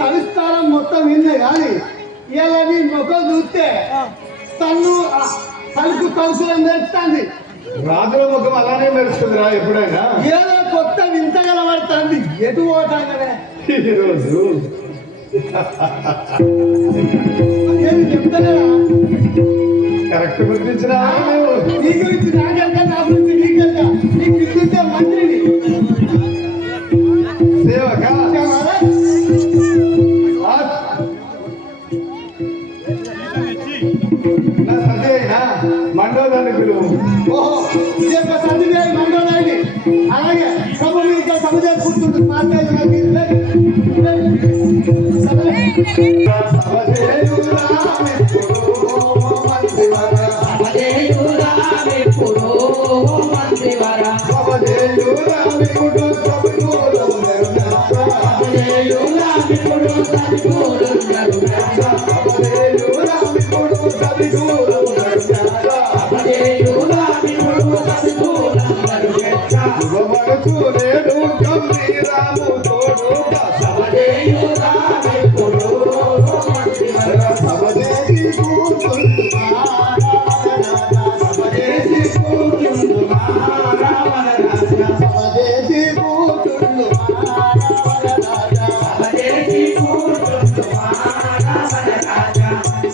సంస్కారం మొత్తం విన్నే కానీ ఇలా నీ ముఖం చూస్తే తన్ను తలుపు కౌశలం మెరుస్తుంది. రాజుల ముఖం అలానే మెరుస్తుందిరా ఎప్పుడైనా. ఏదో కొత్త వింత కలబడుతుంది. ఎటు పోతానే ఈరోజు చెప్తారా కరెక్ట్ గుర్తించిన నీ గురించి నాకెళ్తా, నా గురించి నీకెళ్తా. నీకు ఇస్తుంటే మంత్రిని సేవక నా సతి అయినా మండోదాన్ని పిలువు. ఓహో ఇదే సతి మండోదాన్ని. అలాగే సభ మీద సభ చేసుకుంటుంది.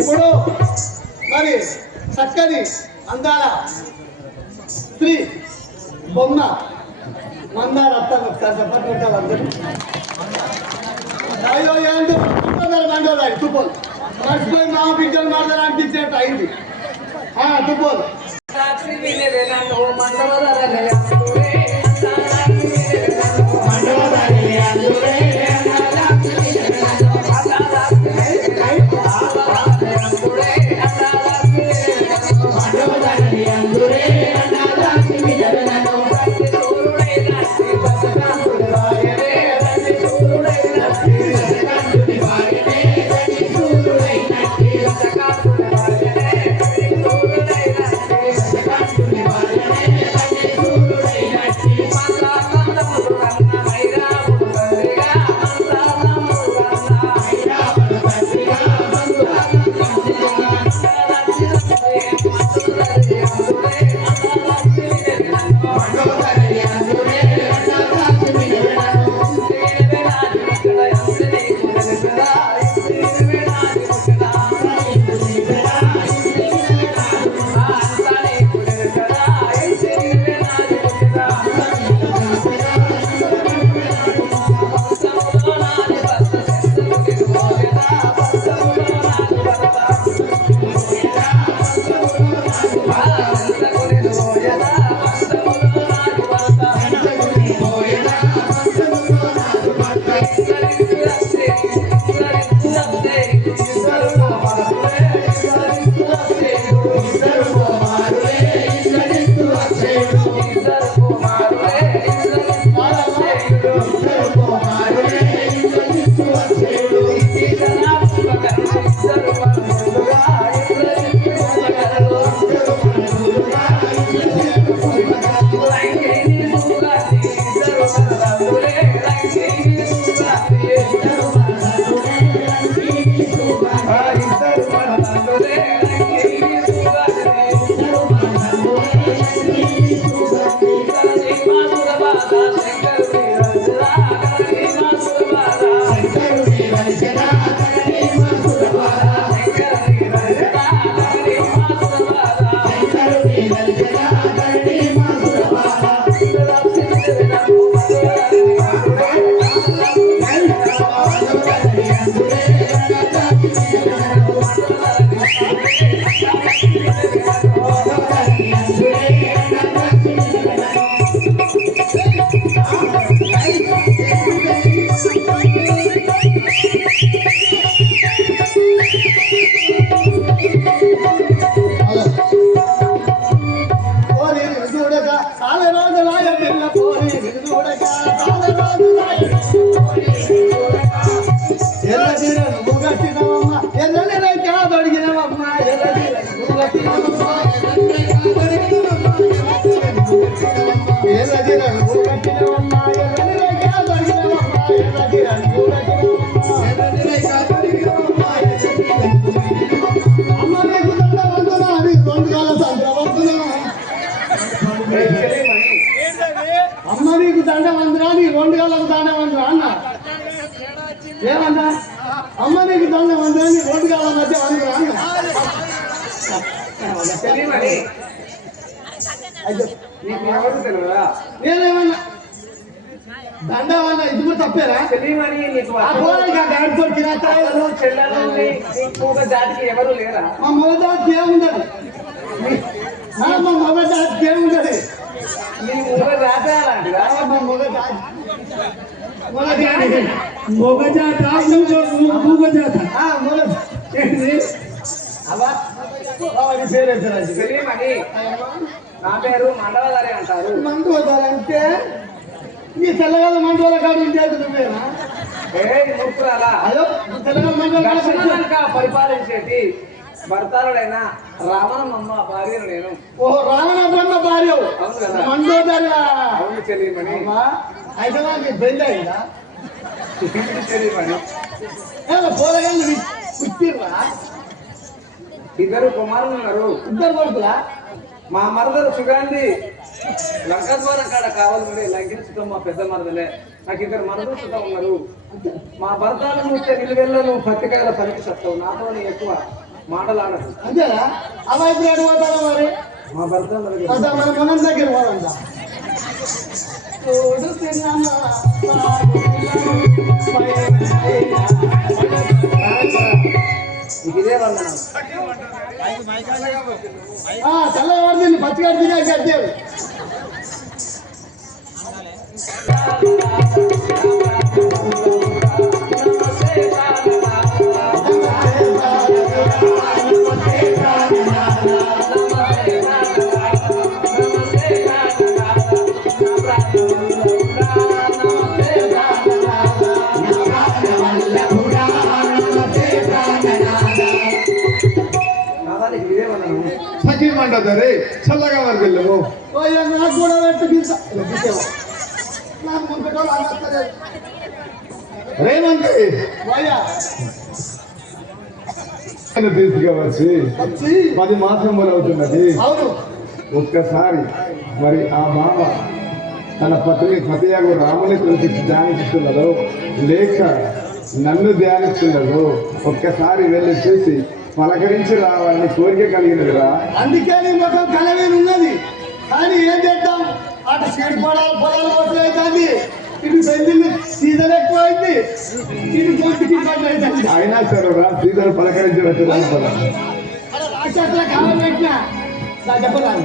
ఇప్పుడు మరి చక్కని అందాల స్త్రీ బొమ్మ మందార అత్తాను ఒకసారి చెప్పట్లు పెట్టాలి అందరూ. అయ్యో ఏంటి మండోదారి తుపోలు మర్చిపోయి మా బిడ్డలు మాట్లాడాలి అనిపించినట్టు అయింది. తుపోలు అమ్మ నీకు దండవంతురా నీ 2 గంటలకు దండవంతురా అన్న ఏమన్నా అమ్మ నీకు దండవంతురా నీ 2 గంటల మధ్య వంతురా అన్న నేనేమన్నా దండవన్నా ఇది కూడా తప్పేరా జాతికి ఎవరు లేరా? మా మగ జాతికి ఏముండదు మా మగ జాతికి ఏముండదు నా పేరు మండవదారి అంటారు. మండవదారి అంటే ఈ తెల్లగల మండల కాదు ఉండేది నువ్వేనా? అయ్యో తెలంగాణ పరిపాలించేటి భర్తారుడైన రావణమ్మ భార్యను నేను. ఓ రావణమ్మ భార్య మండోదారి. అవును చెల్లిమని. అయితే నాకు పెళ్ళి అయిందా? చెల్లిమని పోరగాళ్ళు పుట్టిర్రా? 2 కుమారులు ఉన్నారు. 2 కొడుకులా? మా మరదలు సుగాంధి లంకద్వారం కాడ కావాలంటే లంకించడం మా పెద్ద మరదలే. నాకు 2 మరదలు సుతం ఉన్నారు. మా భర్తలు చూస్తే నిలువెళ్ళను పత్రికల పనికి సత్తావు. నాతో ఎక్కువ మాటలాడదు. అంతేనా? అలా ఇప్పుడు అడిగిపోతారా మరి? మా భర్త మన దగ్గర పోదంతా చూడు చిన్నమ్మ సాగు పిల్లలు ఇదే వందనం. చల్లవాడు నిన్ను పచ్చిగాడు తినే గడ్డాడు కాదానికి ఇదే వందనం. సఖీ మండోదరి చల్లగా వర్దిల్లు. నాకు కూడా పెట్టి నాకు ముందు అన్నస్తలేదు రేమంతి పోయా తీసుకువచ్చి వచ్చి 10 మాసములు అవుతున్నది. అవును ఒక్కసారి మరి ఆ మామ తన పతియాగు రాముని గురించి ధ్యానిస్తున్నదో లేక నన్ను ధ్యానిస్తున్నదో ఒక్కసారి వెళ్ళి చూసి పలకరించి రావాలని కోరిక కలిగినదిరా. అందుకే నీ ముఖం కలవేని ఉన్నది కానీ ఏం చేద్దాం అటు సీడ్ పొలాలు కొట్టలేదు ఇటు పెళ్లి సీజన్ ఎక్కువైంది ఇటు పూర్తికి ఇబ్బంది అవుతుంది అయినా సరే రా సీతను పలకరించి వచ్చేదాన్ని పద. రాక్షసులకు కావాలి పెట్టినా చెప్పరాను